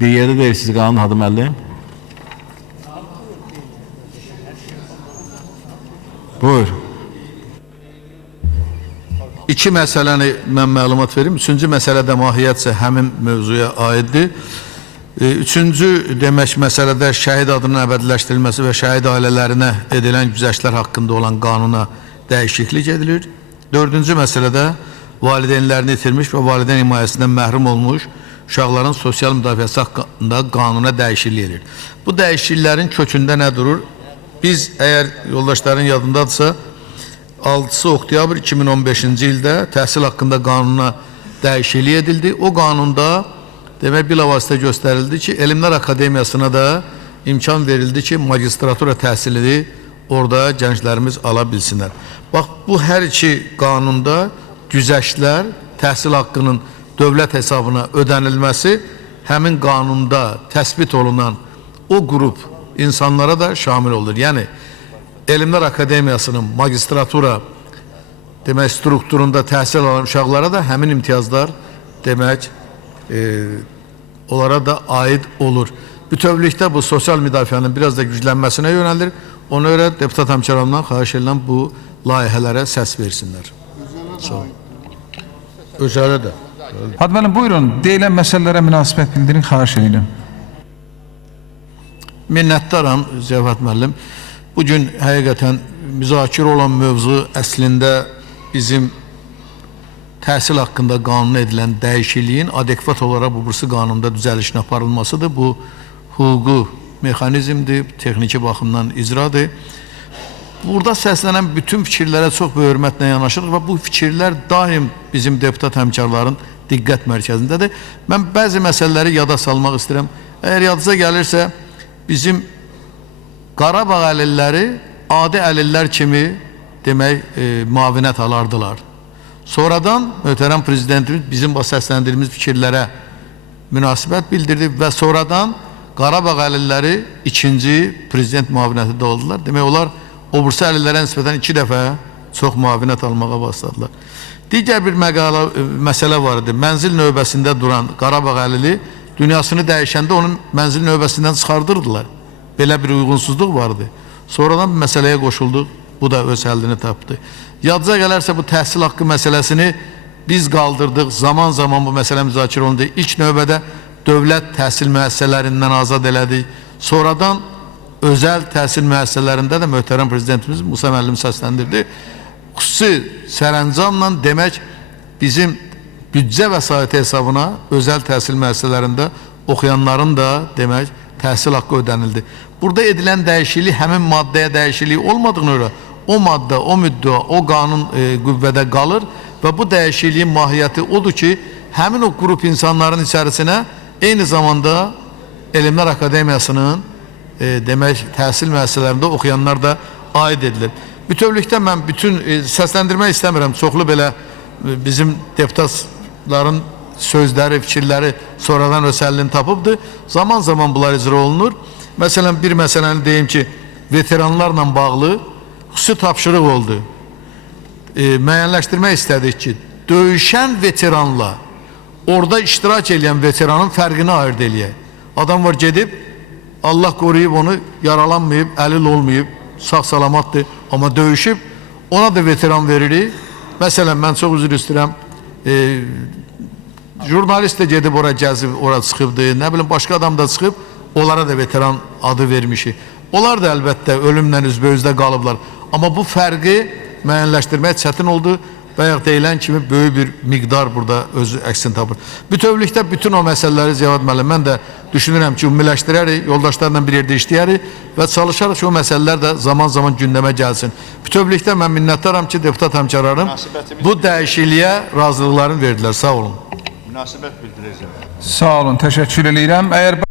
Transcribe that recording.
Bir yerde değilsiz qanun adı müəllim. Buyur. İki məsələni mən məlumat verim. Üçüncü məsələdə mahiyyətsə həmin mövzuya aiddir. Üçüncü demək məsələdə şəhid adının əbədiləşdirilməsi və şəhid ailələrinə edilən güzəştlər haqqında olan qanuna dəyişiklik edilir. Dördüncü məsələdə valideynlərini itirmiş və valideyn himayəsindən məhrum olmuş uşaqların sosial müdafiəsi haqqında qanuna dəyişiklik edilir. Bu dəyişikliklərin kökündə nə durur? Biz əgər yoldaşların yadındadırsa 6 oktyabr 2015-ci ildə təhsil haqqında qanuna dəyişiklik edildi. O qanunda demək bilavasitə göstərildi ki, Elmlər Akademiyasına da imkan verildi ki, magistratura təhsilini orada gənclərimiz ala bilsinlər. Bax, bu hər iki qanunda güzəştlər, təhsil haqqının dövlət hesabına ödənilməsi həmin qanunda təsbit olunan o qrup insanlara da şamil olur. Yəni, Elmlər Akademiyasının magistratura demək strukturunda təhsil alan uşaqlara da həmin imtiyazlar demək onlara da aid olur. Bütövlükdə bu sosial müdafiənin biraz da güclənməsinə yönəlir. Ona görə deputat həmkarlarımdan xahiş edirəm bu layihələrə səs versinlər. Özələ də. Hadi müəllim, buyurun. Deyilən məsələlərə münasibət bildirin, xahiş edirəm. Minnətdaram Ziyafət müəllim. Bugün həqiqətən müzakirə olan mövzu əslində bizim təhsil haqqında qanuna edilən dəyişikliyin adekvat olaraq bu bursu qanunda düzəlişin aparılmasıdır. Bu hüquqi mexanizmdir, texniki baxımdan icradır. Burada səslənən bütün fikirlərə çox böyük hörmətlə yanaşırıq və bu fikirlər daim bizim deputat həmkarların diqqət mərkəzindədir. Mən bəzi məsələləri yada salmaq istəyirəm. Əgər yadınıza gəlirsə, bizim Qarabağ əlilləri adi əlillər kimi demək müavinət alardılar. Sonradan möhtərəm prezidentimiz bizim bu səsləndirdiğimiz fikirlərə münasibət bildirdi və sonradan Qarabağ əlilləri ikinci prezident müavinətində oldular. Demək olar o bursa əlillərə nisbətən 2 dəfə çox müavinət almağa başladılar. Digər bir məsələ var idi. Mənzil növbəsində duran Qarabağ əlili dünyasını dəyişəndə onun mənzil növbəsindən çıxardırdılar. Belə bir uyğunsuzluq vardı. Sonradan bir məsələyə qoşulduq. Bu da öz həllini tapdı. Yadınıza gələrsə bu təhsil haqqı məsələsini biz qaldırdıq. Zaman zaman bu məsələ müzakirə olundu. İlk növbədə dövlət təhsil müəssisələrindən azad elədik. Sonradan özəl təhsil müəssisələrində də möhtərəm prezidentimiz Musa müəllim səsləndirdi. Xüsusi sərəncamla demək bizim büdcə vəsaiti hesabına özəl təhsil müəssisələrində oxuyanların da demək təhsil haqqı ödənildi. Burada edilən dəyişiklik həmin maddəyə dəyişiklik olmadığına görə o maddə, o müddəa, o qanun qüvvədə qalır və bu dəyişikliyin mahiyyəti odur ki, həmin o qrup insanların içərisinə eyni zamanda Elmlər Akademiyasının demək təhsil müəssisələrində oxuyanlar da aid edilir. Bütövlükdə mən bütün səsləndirmək istəmirəm. Çoxlu belə bizim deputatların sözləri, fikirləri sonradan öz həllini tapıbdır. Zaman zaman bunlar icra olunur. Məsələn, bir məsələni deyim ki, veteranlarla bağlı xüsusi tapşırıq oldu. Müəyyənləşdirmək istədik ki, döyüşən veteranla orada iştirak edən veteranın fərqini ayırt eləyək. Adam var gedib, Allah qoruyub onu, yaralanmayıb, əlil olmayıb, sağ-salamatdır, amma döyüşüb, ona da veteran veririk. Məsələn, mən çox üzr istəyirəm, jurnalist də gedib oraya gəzib, oraya çıxıbdır, nə bilim, başqa adam da çıxıb, onlara da veteran adı vermişik. Onlar da əlbəttə ölümlə üzbəyüzdə qalıblar. Amma bu fərqi müəyyənləşdirmək çətin oldu. Bayaq deyilən kimi böyük bir miqdar burada özü əksini tapır. Bütövlükdə bütün o məsələləri Ziyavad müəllim, mən də düşünürəm ki, ümumiləşdirərik, yoldaşlarla bir yerdə işləyərik və çalışarıq ki, o məsələlər də zaman-zaman gündəmə gəlsin. Bütövlükdə mən minnətdaram ki, deputat həmkarlarım bu dəyişikliyə razılıqlarını verdilər. Sağ olun. Münasibət bildirəcəm. Sağ olun, təşəkkür edirəm. Əgər